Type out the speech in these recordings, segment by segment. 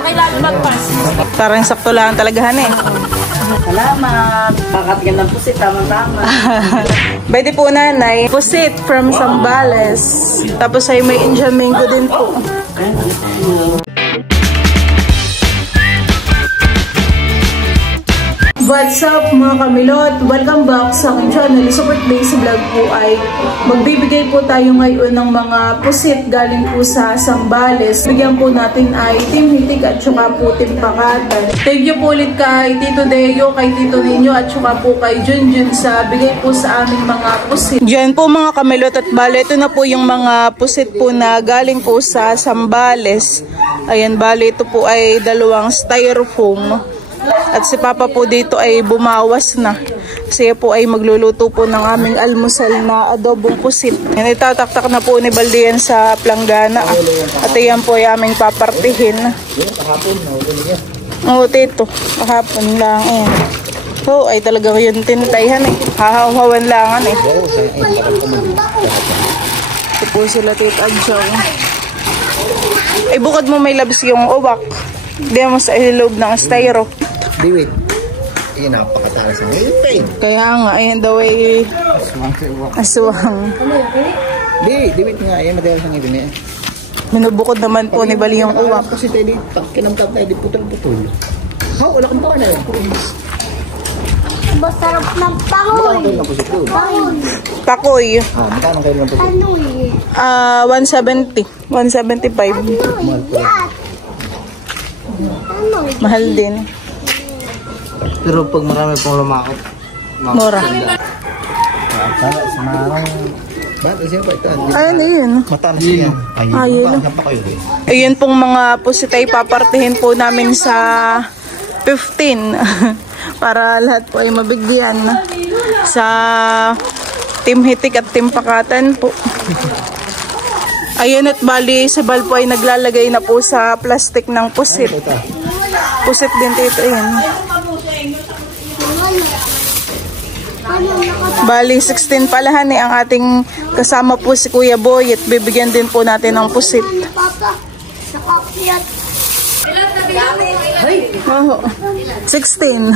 Okay lang mag-pass. Parang sakto lang talaga, Han eh. Salamat. Pakatyan ng pusit, tama-tama. Pwede po nanay, pusit from Zambales. Tapos ay may Indian mango din po. What's up mga kamilot? Welcome back sa aking channel. Sa birthday vlog po ay magbibigay po tayo ngayon ng mga pusit galing po sa Zambales. Bigyan po natin ay Team Hitik at saka po Team Pakatan. Thank you po ulit kay Tito Deo, kay Tito Ninyo at saka po kay Junjun sa bigay po sa aming mga pusit. Diyan po mga kamilot at bale, ito na po yung mga pusit po na galing po sa Zambales. Ayan, bale ito po ay 2 styrofoam. At si Papa po dito ay bumawas na. Siya po ay magluluto po ng aming almusal na adobong pusit. Yan, itataktak na po ni Baldian sa planggana. At yan po ay aming papartihin. Oo, tito. Kahapon lang. Ayan. Oo, ay talaga yun tinitayhan eh. Hahaw-hawan langan eh. Ito po sila tito Adjaw. Ay bukod mo may labis yung uwak. Diyan mo sa ilog ng styro. Diwit. Iyan, napakatalas na yun. Kaya nga, ayan daw ay aswang. Diwit nga. Ayan, madalas ang ibin eh. Minubukod naman po ni Bali yung uwak. Kasi tayo dito, kinamtap tayo dito, putol-putol. Wala kang pa na. Masarap ng pahoy. Takoy. Magkano kayo ng pusit? Ano eh? 170. 175. Mahal din. Pero pag marami pong lumakot. Mura. Sana, sumarang. Bakit siya pa ito? Ayun, ayun. Matalas yan. Ayun. Saan pa kayo rin? Ayun pong mga pusit ay papartihin po namin sa 15. Para lahat po ay mabigyan. Sa Team Hitik at Team Pakatan po. Ayun at bali, sa bal po ay naglalagay na po sa plastic ng pusit. Pusit din dito, ayun. Bali, 16 palahan eh ang ating kasama po si Kuya Boy at bibigyan din po natin ng pusit. Papa, nakakyat. Oh, 16.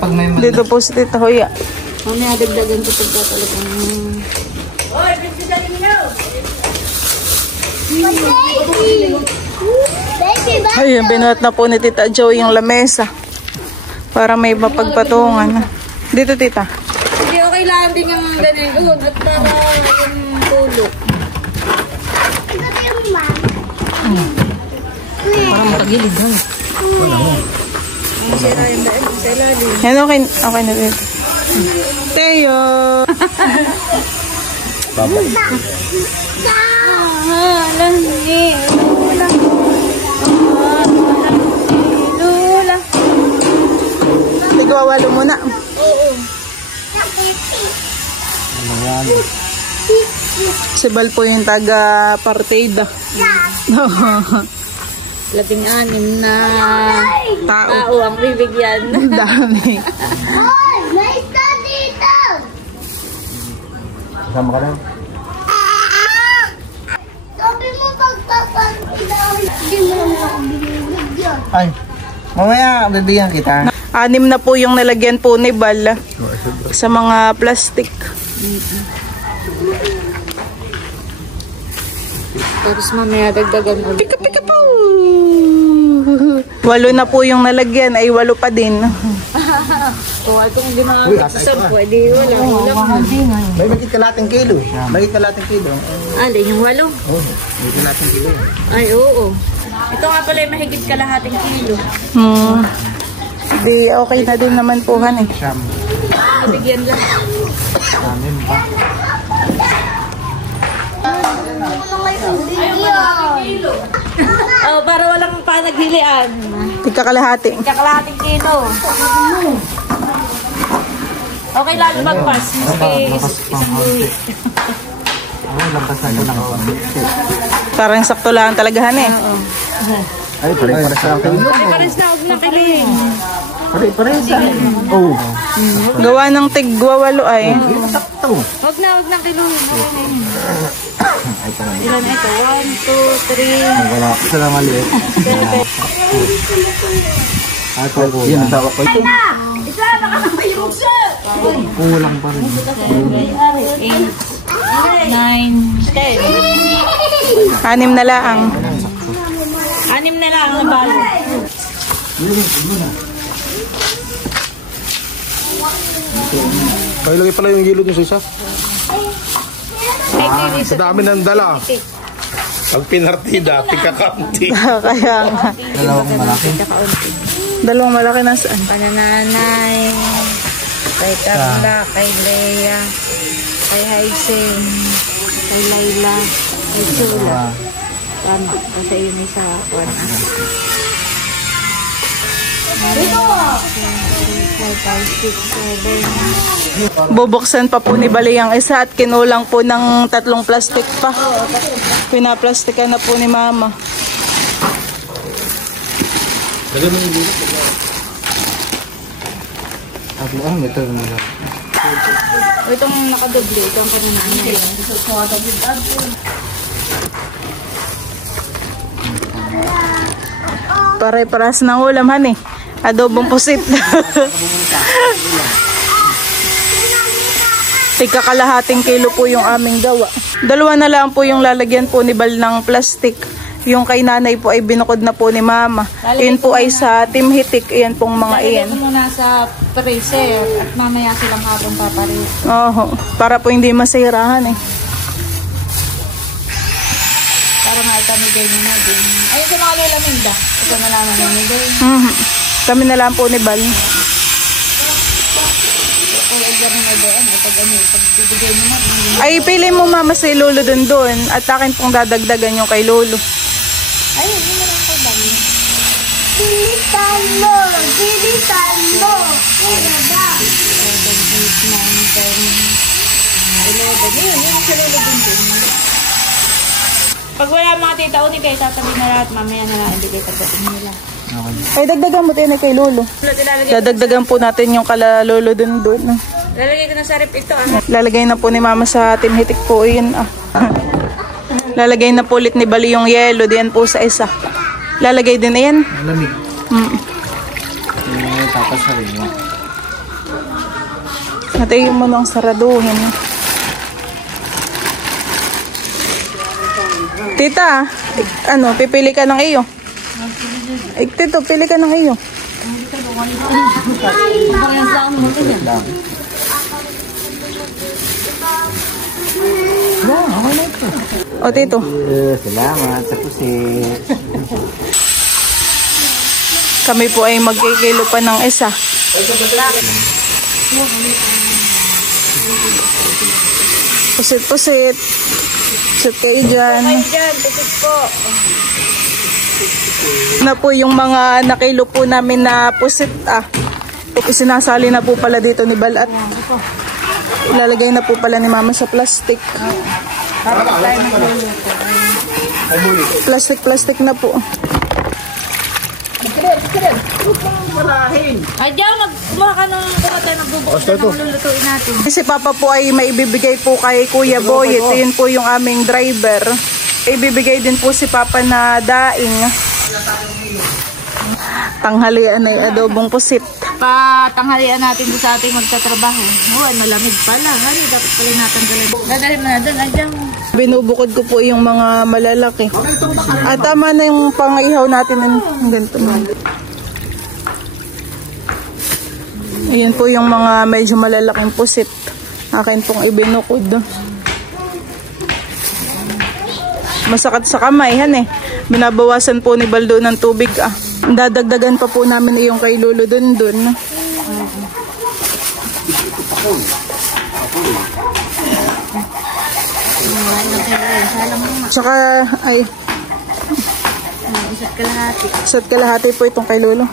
Pag may Dito po si Tita Hoya. Mamaya dagdagan ko pagka talagang... Baby, ba? Ayun, binuhat na po ni Tita Joey yung lamesa. Para may mapagpatungan. Dito, Tita. Hindi, okay lang din yung ganyan. At para yung tulog. Parang matagilid ha. Sira yung daan sa ilalim. Yan, okay na dito. Teo! Tigwawalo muna. Si Bal po yung taga partida. 16 na Tao. ang bibigyan. Dami. Hoy, may isa dito. Kasama ka lang? Sabi mo pagpapantilaw. Hindi mo naman ako binibigyan. Ay, mamaya bibigyan kita. 6 na po yung nalagyan po ni Bal sa mga plastic. Tapos mamaya dagdagan ulit. Pika-pika po! 8 na po yung nalagyan, ay 8 pa din. So, itong ginamit sa pwede wala. May magkit kalating kilo. Magkit kalating kilo. Alin, yung 8? Oo, may kalating kilo. Ay, oo. Ito nga pala yung mahigit kalahating kilo. Di okay na din naman po han eh. Siyam. Bibigyan lang. Amin pa. Oh, para walang panaghilian. Tigkakalahati. Kakalahating kilo. Okay lang mag-pass. Maski isang buwi. Lampas na ito nakakamit. Parang sakto lang talaga han eh. Ay, pare-pares na kayo. Ay, pares na, huwag na kiling. Pare-pares na. Oo. Gawa ng tigwawalo ay. Sakto. Huwag na kiling. Ay, Ilan ito? 1, 2, 3. Wala. Isa lang maliit. Ako po. Yan, ang tawag ko. Isa, nakakapayong siya! Kulang pa rin. 8, 9, 10. 6 na lang. 6 na lang ang balo. Ay, lagay pala yung yelo dun sa isa. Sa dami ng dala. Pag pinartida, tika-kaunti. Kaya nga. Dalawang malaki. Dalawang malaki na saan? Panananay, kay Carla, kay Lea, kay Haisen, kay Layla, kay Chula. Tama, kasi yun isa. 1, 4, 5, 6, 7. Bubuksan pa po ni Bali ang isa at kinulang po ng 3 plastic pa. Pinaplastikan na po ni Mama. Lagay mo yung yelo. Ito na lang. Itong nakadoble, itong panananay. Pare-paras ng ulam, han eh. Adobong pusit. Tika kalahating kilo po yung aming gawa. 2 na lang po yung lalagyan po ni Bal ng plastic. Yung kay nanay po ay binukod na po ni Mama. Iyan po ay sa Team Hitik. Iyan pong mga iyan. Lalagyan mo muna sa freezer at mamaya silang habang paparin. Oo, para po hindi masirahan eh. Para maitamigay nyo na din. Ayun sa mga lulaminda. Ito na lang namimigay. Kami na lang po ni Bal. Kung agyan mo na doon, pag bibigay mo na. Ay, pili mo Mama si Lolo doon. At akin pong dadagdagan yung kay Lolo. Ayun, yun na lang kay Bali. Bilisan mo! Bilisan mo! 7, 8, 9, 10, 11. Yun ang sarili din. Pag wala mga tita uni kayo, tatabi na lahat. Mamaya na lang, ibigay pagdating nila. Ay, dagdagan mo tayo kay Lolo. Dadagdagan po natin yung kala Lolo doon. Lalagay ko na sa rep ito. Lalagay na po ni Mama sa Team Hitik po. Yun, Lalagay na po ulit ni Bali yung yelo. Diyan po sa isa. Lalagay din na yan. Malamig. Tapos na rin mo. Natayin mo nang saraduhin. Tita, pipili ka ng iyo. Tito, pili ka ng iyo. O, Tito. Salamat sa pusit. Kami po ay magkikilo pa ng isa. Pusit-pusit. Pusit kayo dyan. Diyan, pusit po. Na po yung mga nakilo po namin na pusit Isinasali na po pala dito ni Bal at ilalagay na po pala ni Mama sa plastic. Plastic na po. Ay, diyan, magbuha ka ng kumata, nagbubukas na ng lulutuin natin. Si Papa po ay maibibigay po kay Kuya Boy. Ito yun po yung aming driver. Ibibigay din po si Papa na daing. Tanghalian ay adobong pusit. Patanghalian natin doon sa ating magtatrabaho. Ay, malamig pala. Hani, dapat pala natin galing. Dadalhin mo na doon, adyang. Binubukod ko po yung mga malalaki. At tama na yung pangihaw natin ng ganito. Ayan po yung mga medyo malalaking pusit. Akin pong ibinukod. Masakit sa kamay, Binabawasan po ni Baldo ng tubig, Dadagdagan pa po namin yung kay Lolo dun. Tsaka, ay, isa't kalahati po itong kay Lolo.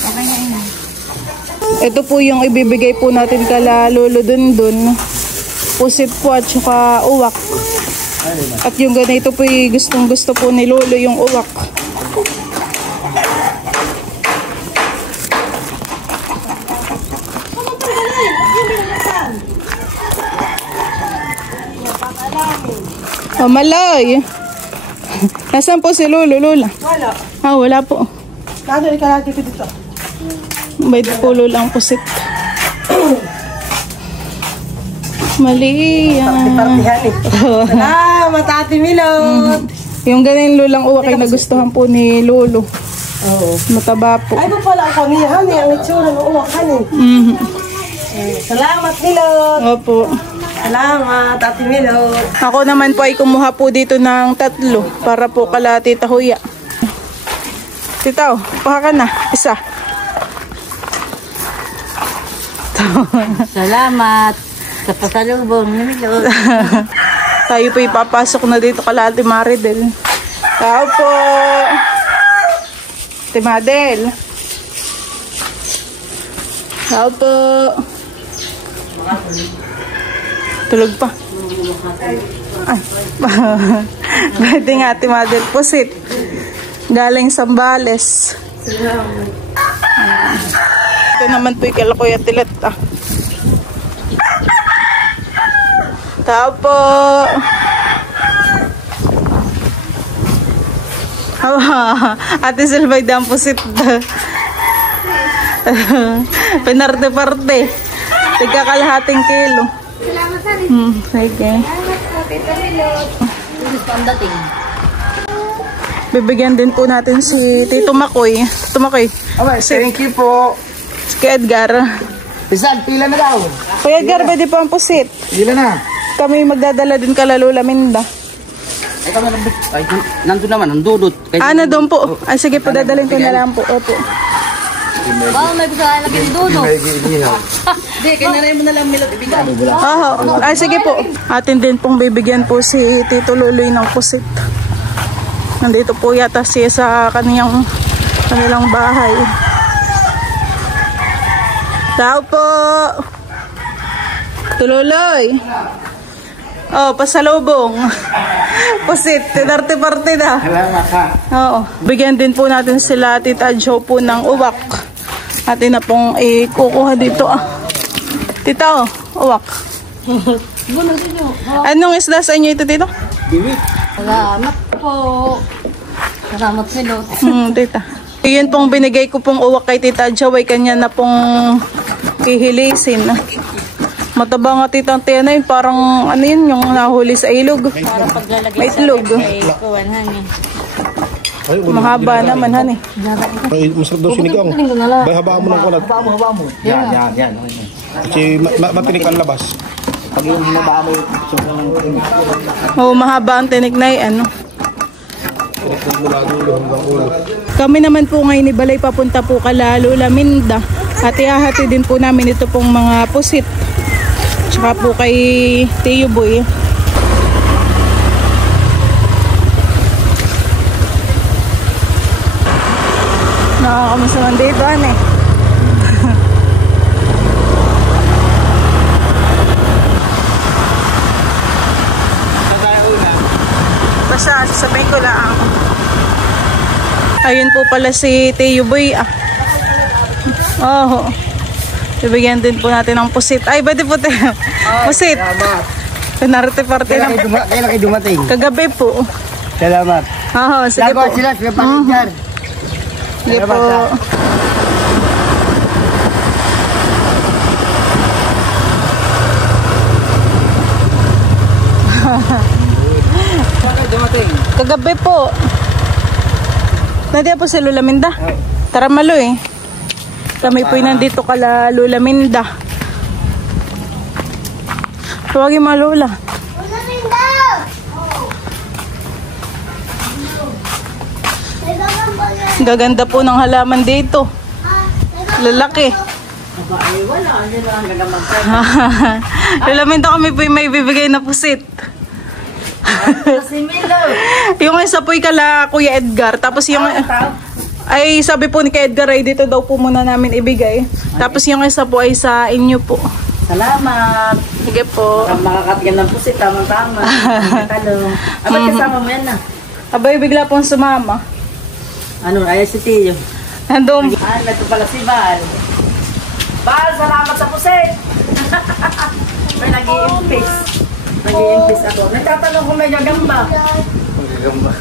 Okay na yun. Ito po yung ibibigay po natin kala Lolo dun. Pusit po at saka uwak. At yung ganito po yung gustong-gusto po ni Lolo yung uwak. Oh, Maloy. Nasaan po si Lolo, Lola? Wala. Ah, wala po. Kado ka lagi ko dito. May pulo lang pusit. Mali yan. Partihan eh. Salamat, Ate Milot. Yung ganyan lulang uwak ay nagustuhan po ni Lolo. Oo. Mataba po. Ay, ba pala ako niya, hani, ang itsura ng uwak, hani. Mhm. Salamat, Milot. Opo. Salamat, Ate Milot. Ako naman po ay kumuha po dito ng 3 para po kala Tita Huya. Tita, paha ka na. Isa. Salamat sa pasalubong ni Milot. Tayo po ipapasok na dito kala Ate Maridel. Tao po. Ate Madel. Tao po. Tulog pa. Ay. Pwede nga Ate Madel. Pusit. Galing Sambales. Ito naman po yung Kuya Tilet. Tao po. Ate Silvay dang pusit. Pinarte-parte. Tigka kalahating kilo. Salamat sa rin. Sige. Tita Milot. Ang dating. Bibigyan din po natin si Tito Makoy. Tito Makoy. Okay, thank you po. Si Edgar. Isang pila na daw. Kuya Edgar, pwede po ang pusit. Pila na. Kami magdadala din kala Lola Minda. Ay, kami lang. Ay, nandun naman, ang dudot. Na doon po. Ay, sige po, dadalhin ko na lang po. Opo. Wow, may gusto ka lagyan dudot. Hindi, kinaray mo na lang Milot ibigay. Ay, sige po. Atin din pong bibigyan po si Tito Luloy ng pusit. Nandito po yata siya sa kanilang bahay. Tao po. Tululoy. Oh, pasalubong. Pusit, tinarte-parte na. Salamat ha. Oo. Bigyan din po natin sila Tita Jo po ng uwak. Atin na pong ikukuha dito. Tita, uwak. Anong isda sa inyo ito dito? Salamat po. Salamat Milot. Tita. Yun pong binigay ko pong uwak kay Tita Jo ay kanya na pong kihilisin. Mataba nga Tita Tiana yun. Parang ano yun yung nahuli sa ilog. Para paglalagay May sa itlog. may kuwan, honey. Mahaba naman, hani. Ay, masarap daw sinigang. Bay, habaan mo ng kulat. Habaan mo. Yan. Kasi matinik ang labas. Pag yung hinabaan mo yung Oo, mahaba ang tinik na yan. Mula dulo hanggang ulo. Kami naman po ngayon ibalay papunta po kala Lola Minda. At ihahati din po namin ito pong mga pusit. Tsaka po kay Tio Boy. Nakakamusta man dito, ane. Basta, sasabihin ko lang. Ayun po pala si Tio Boy. Oh. Bibigyan din po natin ng pusit. Ay, pwede po tayo. Pusit. Salamat. Pinarte-parte lang. Kailan kayo dumating? Kagabi po. Salamat. Oo, sige po. Salamat sila pamilya. Sige po. Dumating. Kagabi po. Nandiyan po si Lola Minda. Tara Maloy. Kami po nandito kala Lola Minda. Tawagin mo Lola. Wala rin daw. Gaganda po ng halaman dito. Lalaki. Lola Minda, kami po may bibigay na pusit. Yung isa po kala Kuya Edgar. Tapos yung ay sabi po ni Kuya Edgar ay dito daw po muna namin ibigay. Tapos yung isa po ay sa inyo po. Salamat. Sige po. Makakatigyan ng pusit, tamang-tama. Talong. Ba't kasama mo yan na? Abay bigla pong sumama. Ano, ayaw si Tiyo. Andong. Ay, nagpo pala si Val. Val, salamat sa pusit. May nag-i-impis. Nag-i-impis ako. Nagtatanong kung may gagamba.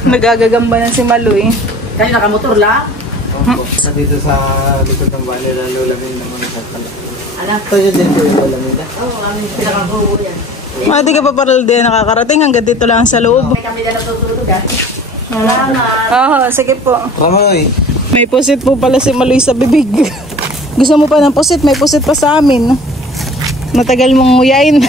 Nagagagamba na si Maloy. Kaya nakamotor la? Sa dito sa likod ng bahay nila, lulamin naman sa pala. Anak. Ito yun din po yung lulamin na. Oo, kami pinakabuo yan. Di ka pa paral din nakakarating. Hanggang dito lang sa loob. Kami na natutulog ah. Salamat. Oo, sige po. Ramoy! May pusit po pala si Maloy sa bibig. Gusto mo pa ng pusit? May pusit pa sa amin. Matagal mong nguyain.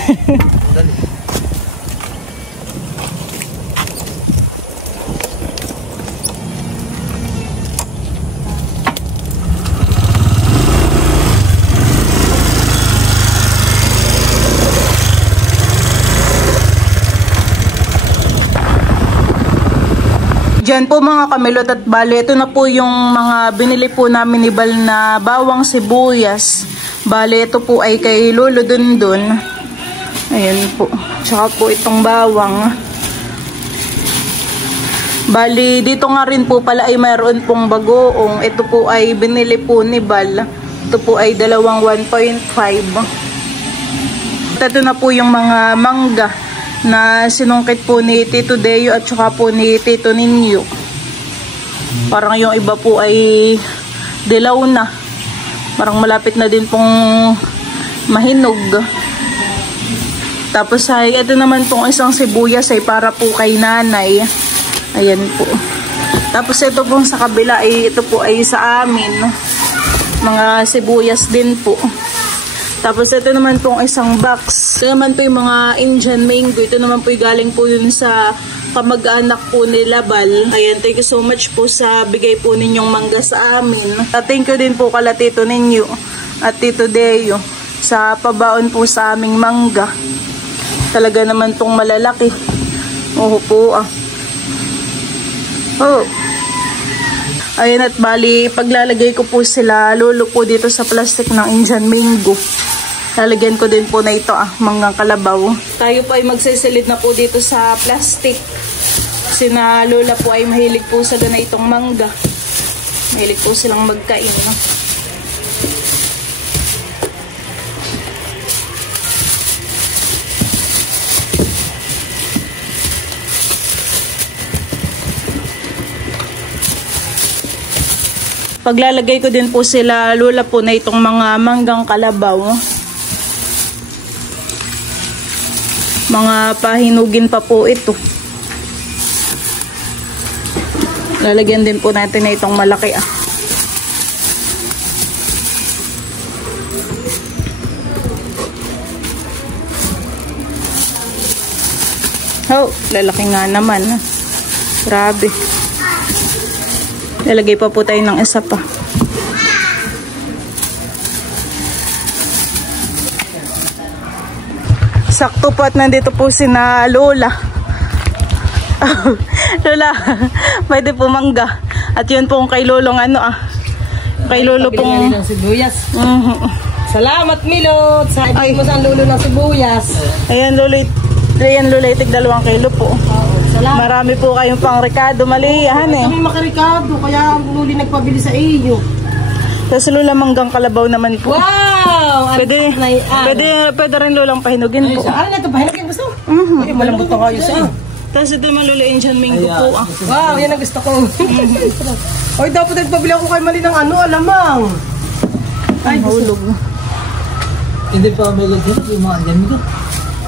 Diyan po mga kamilot at bale, ito na po yung mga binili po namin ni Bal na bawang sibuyas. Bale, ito po ay kay Lolo Dundun. Ayan po. Tsaka po itong bawang. Bali, dito nga rin po pala ay mayroon pong bagoong. Ito po ay binili po ni Bal. Ito po ay dalawang 1.5. Ito na po yung mga mangga na sinungkit po ni Tito Deo at saka po ni Tito Ninyo. Parang yung iba po ay dilaw na. Parang malapit na din pong mahinog. Tapos ay ito naman pong isang sibuyas ay para po kay nanay. Ayan po. Tapos ito pong sa kabila ay ito po ay sa amin. Mga sibuyas din po. Tapos ito naman pong isang box. Ito naman po yung mga Indian mango. Ito naman po yung galing po yun sa kamag-anak po nila Bal. Ayan, thank you so much po sa bigay po ninyong mangga sa amin. At thank you din po kala Tito Ninyo at Tito Deo sa pabaon po sa aming mangga. Talaga naman tong malalaki. Oo po ah. Oh. Ayan at bali, paglalagay ko po sila lolo po dito sa plastic ng Indian mango. Lalagyan ko din po na ito manggang kalabaw. Tayo po ay magsisilid na po dito sa plastic. Kasi na lola po ay mahilig po sa ganitong mangga. Mahilig po silang magkain. No? Paglalagay ko din po sila lola po na itong mga manggang kalabaw. Mga pahinugin pa po ito. Lalagyan din po natin na itong malaki Oh, lalaki nga naman. Grabe. Lalagay pa po tayo ng isa pa. Sakto po at nandito po si na Lola. Lola, pwede po mangga. At yun po kay Lolong kay Lolo pong sibuyas. Salamat Milot. Sa mo sa lolo ng sibuyas. Ayan Lolo, itig 2 kilo po. Salamat. Marami po kayong pang Ricardo Maliyahan Kami makarikado, kaya ang luli nagpabili sa iyo. Tapos Lola manggang kalabaw naman po. Wow! Pwede rin Lolang pahinugin po. Ano na ito? Pahinagin gusto? Ay, malambot na kayo sa Tapos ito naman Lola Indian mango po. Wow, yan ang gusto ko. Oy, dapat nagpabili ako kay Mali ng alamang. Ay, hulog. Hindi pa may lagyan yung mga andyan mo.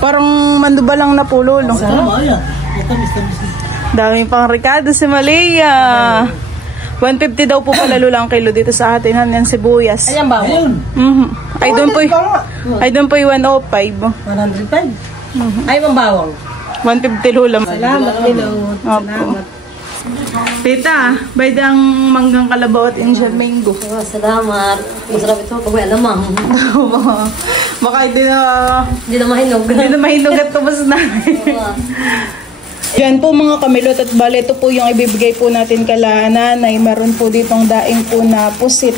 Parang manduba lang na po Lolo. Tama, ayan. Daming pang Ricardo si Malia. 150 daw po pala Lola ang kilo dito sa atin. Yan sibuyas. Ayan ba? Ayun. Ay doon po yung 105. 105? Ay, mambawang. 150 Lola. Salamat, Milot. Salamat. Tita, bayad ang manggang kalabaw at Indian mango. Salamat. Masarap ito pag may alamang. Baka hindi Hindi na mahinog. at tapos na. Yan po mga kamilot at bale, ito po yung ibibigay po natin kala nanay. Meron po ditong daing po na pusit.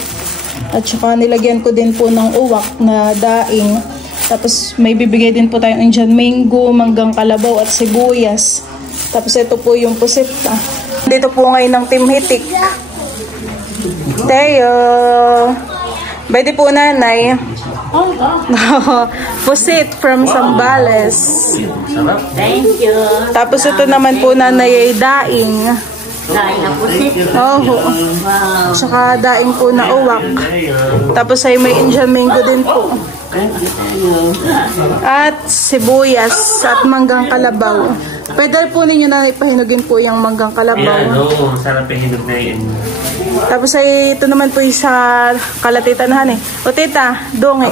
At saka nilagyan ko din po ng uwak na daing. Tapos may bibigay din po tayong Indian mango, manggang kalabaw at sibuyas. Tapos ito po yung pusit. Dito po ngayon ng Team Hitik. Teo. Pwede po nanay. Pusit from Zambales. Thank you. Tapos ito naman po nanay ay daing. Dahil na pusit. Oh, tsaka daing po na uwak. Tapos ay may Indian mango din po. At sibuyas at manggang kalabaw. Pwede po ninyo na ipahinugin po yung manggang kalabaw. Ayan, oo. Sarap yung hinog na yun. Tapos ay ito naman po sa kalatitanahan eh. O tita, dongi.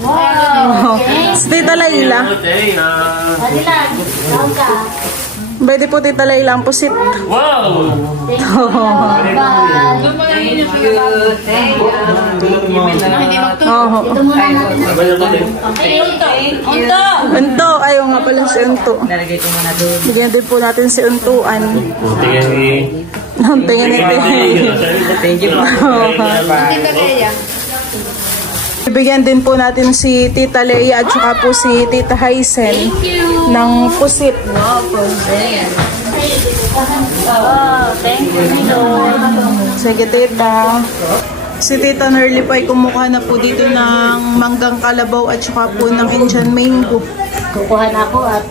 Wow. Si Tita Layla. Adilan, tawag ka. Pwede po Tita Layla ang pusit. Wow! Thank you. Oo. Ito muna natin. Ay, unto. Unto, ayaw nga pala si Unto. Bigyan din po natin si Untuan. Tingnan ni... Ang tingin ito. Thank you. Bigyan din po natin si Tita Leia at saka po si Tita Haisen ng pusit. Oh, thank you. Sige Tita. Si Tita Nerly pa ay kumukuha na po dito ng manggang kalabaw at saka po ng Indian mango. Kukuha na ako at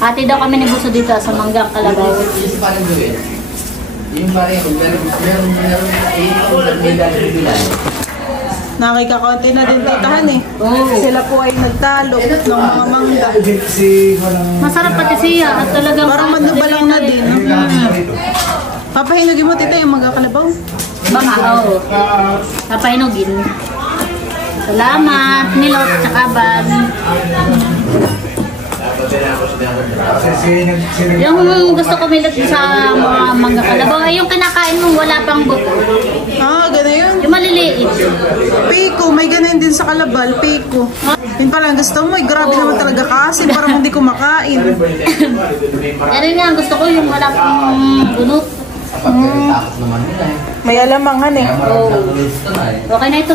hati daw kami ni Buso dito sa manggang kalabaw. Nakikakonti na din titahan eh. Sila po ay nagtalo ng mga mangga. Masarap pati siya at talagang Parang manubalang na din. Papahinugin mo tita yung mangga kalabaw. baka, oo. Papahinugin. Salamat, Milot, tsaka Ban. Yung gusto ko Milot sa mga mangga kalabaw ay yung kinakain mo wala pang buto. Ah, gano'n yun. Yung maliliit. Piko, may ganun din sa kalabal, piko. Yun parang gusto mo, grabe naman talaga kasi parang hindi kumakain. Yan rin nga, gusto ko yung wala pang bunot. May alamangan eh. Oh. Okay na ito.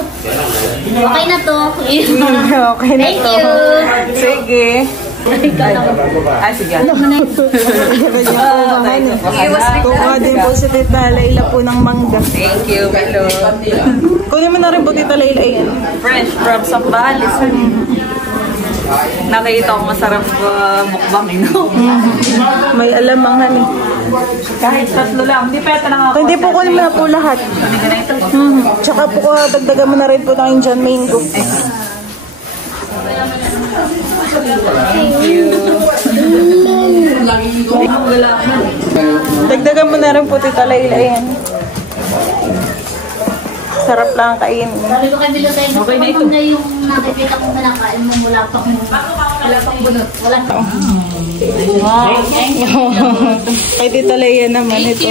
Okay na to. Okay na Thank to. you. Sige. Ay, sige. Kukuha din po si Tita Layla po ng mangga. Thank you, Milo. Kunin mo na rin po Tita Layla yan. Fresh from Zambales. Nakita ko masarap mukbang, no? May alamangan eh. Kahit tatlo lang. Hindi pa yata lang ako. Hindi po kunin mo na po lahat. Kunin ka na ito. Tsaka po dagdagan mo na rin po ng Indian mango. Thank you. Dagdagan mo na rin po Tita Layla yan. Sarap lang kainin. Sabi ko kay Milo tayo, okay na ito. Na yung nakikita kong kinakain mo mula pang bunot. Wala pa. Wow, thank you. Kay Tita Layla naman ito.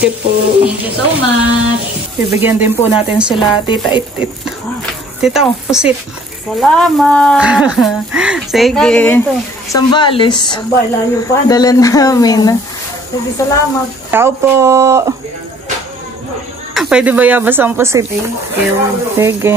Okay po. Thank you so much. Bibigyan din po natin sila Tita Itit. Tita, oh, pusit. Salamat. Sige. Zambales. Abay, layo pa. Dala namin. Sige, salamat. Tao po. Pwede ba yabas ang pusit? Sige.